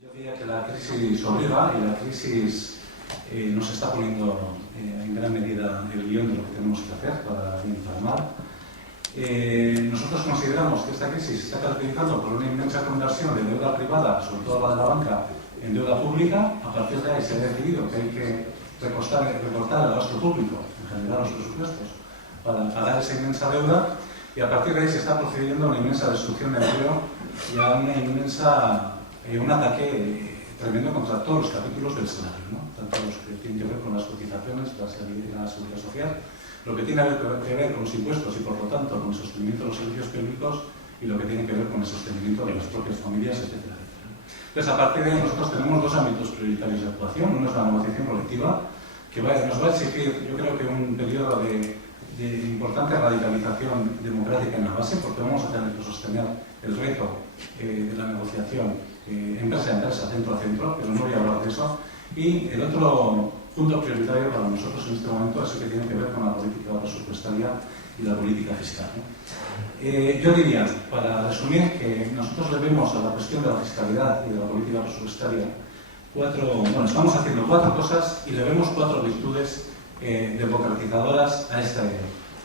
Yo diría que la crisis obliga y la crisis nos está poniendo en gran medida el guión de lo que tenemos que hacer para bien y para mal. Nosotros consideramos que esta crisis se está caracterizando por una inmensa conversión de deuda privada, sobre todo la de la banca, en deuda pública. A partir de ahí se ha decidido que hay que recortar el gasto público, en general los presupuestos, para pagar esa inmensa deuda, y a partir de ahí se está procediendo a una inmensa destrucción de empleo y a un ataque tremendo contra todos los capítulos del salario, ¿no? Tanto los que tienen que ver con las cotizaciones, la seguridad social, lo que tiene que ver con los impuestos y por lo tanto con el sostenimiento de los servicios públicos, y lo que tiene que ver con el sostenimiento de las propias familias, etcétera, etcétera. Entonces, a partir de ahí nosotros tenemos dos ámbitos prioritarios de actuación. Uno es la negociación colectiva, que nos va a exigir, yo creo que un periodo de importante radicalización democrática en la base, porque vamos a tener que sostener el reto de la negociación empresa a empresa, centro a centro, pero no voy a hablar de eso. Y el otro punto prioritario para nosotros en este momento es el que tiene que ver con la política presupuestaria y la política fiscal, ¿no? Yo diría, para resumir, que nosotros le vemos a la cuestión de la fiscalidad y de la política presupuestaria estamos haciendo cuatro cosas y le vemos cuatro virtudes democratizadoras a este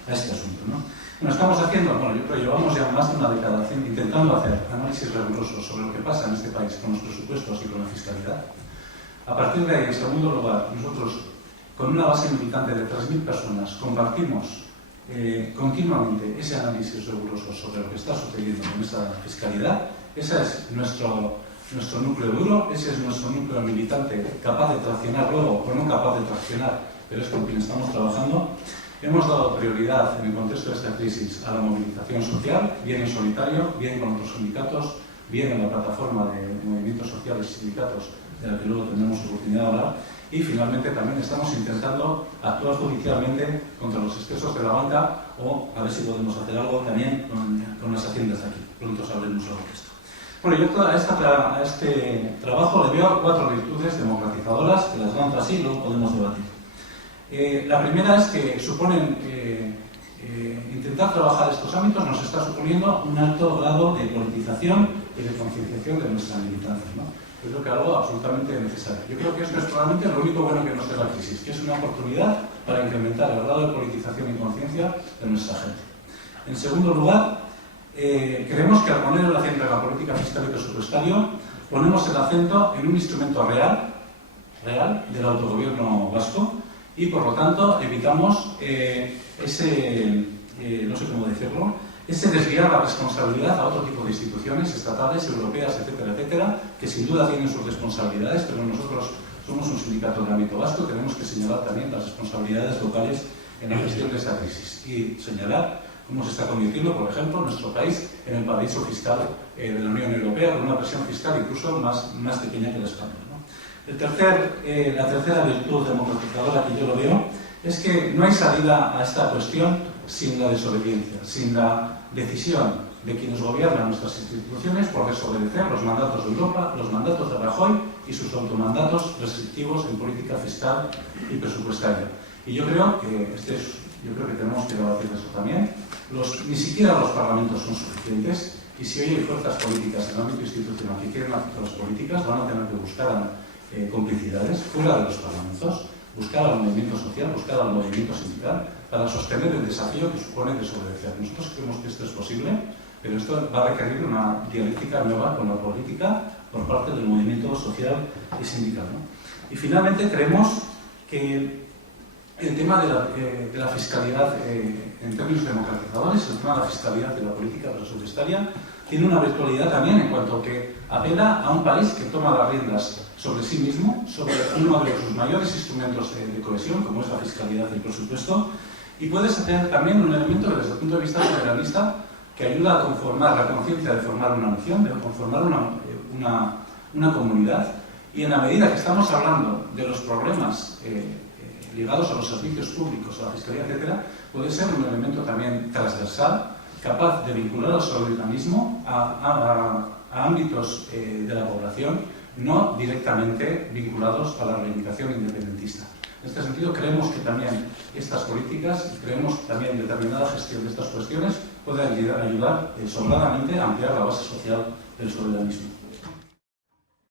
asunto, ¿no? Estamos haciendo, yo creo que llevamos ya más de una década intentando hacer análisis rigurosos sobre lo que pasa en este país con los presupuestos y con la fiscalidad. A partir de ahí, en segundo lugar, nosotros, con una base militante de 3.000 personas, compartimos continuamente ese análisis riguroso sobre lo que está sucediendo con esa fiscalidad. Ese es nuestro núcleo duro, ese es nuestro núcleo militante capaz de traccionar luego, o no capaz de traccionar, pero es con quien estamos trabajando. Hemos dado prioridad en el contexto de esta crisis a la movilización social, bien en solitario, bien con otros sindicatos, bien en la plataforma de movimientos sociales y sindicatos, de la que luego tendremos oportunidad de hablar. Y finalmente también estamos intentando actuar judicialmente contra los excesos de la banca, o a ver si podemos hacer algo también con las haciendas de aquí. Pronto sabremos algo de esto. Bueno, yo a este trabajo le veo cuatro virtudes democratizadoras, que las lanzo así y luego podemos debatir. La primera es que intentar trabajar estos ámbitos nos está suponiendo un alto grado de politización y de concienciación de nuestra militancia, ¿no? Yo creo que algo absolutamente necesario. Yo creo que esto es probablemente lo único bueno que nos dé la crisis, que es una oportunidad para incrementar el grado de politización y conciencia de nuestra gente. En segundo lugar, creemos que al poner el acento en la política fiscal y presupuestaria, ponemos el acento en un instrumento real del autogobierno vasco, y por lo tanto evitamos no sé cómo decirlo, ese desviar la responsabilidad a otro tipo de instituciones estatales, europeas, etcétera, etcétera, que sin duda tienen sus responsabilidades, pero nosotros somos un sindicato de ámbito vasco, tenemos que señalar también las responsabilidades locales en la gestión de esta crisis y señalar cómo se está convirtiendo, por ejemplo, nuestro país en el paraíso fiscal de la Unión Europea, con una presión fiscal incluso más pequeña que la española, ¿no? La tercera virtud democratizadora que yo lo veo es que no hay salida a esta cuestión sin la desobediencia, sin la decisión de quienes gobiernan nuestras instituciones por desobedecer los mandatos de Europa, los mandatos de Rajoy y sus automandatos restrictivos en política fiscal y presupuestaria. Y yo creo que tenemos que debatir eso también. Ni siquiera los parlamentos son suficientes, y si hoy hay fuerzas políticas en el ámbito institucional que quieren hacer las políticas, van a tener que buscar complicidades fuera de los parlamentos, buscar al movimiento social, buscar al movimiento sindical, para sostener el desafío que supone desobedecer. Nosotros creemos que esto es posible, pero esto va a requerir una dialéctica nueva con la política por parte del movimiento social y sindical, ¿no? Y finalmente creemos que el tema de la fiscalidad en términos democratizadores, el tema de la fiscalidad de la política presupuestaria, tiene una virtualidad también en cuanto que apela a un país que toma las riendas sobre sí mismo, sobre uno de sus mayores instrumentos de cohesión, como es la fiscalidad del presupuesto, y puede ser también un elemento que desde el punto de vista federalista que ayuda a conformar la conciencia de formar una nación, de conformar una comunidad, y en la medida que estamos hablando de los problemas ligados a los servicios públicos, a la fiscalía, etcétera, puede ser un elemento también transversal, capaz de vincular al soberanismo a ámbitos de la población no directamente vinculados a la reivindicación independentista. En este sentido, creemos que también estas políticas, y creemos también determinada gestión de estas cuestiones, puede ayudar sobradamente a ampliar la base social del soberanismo.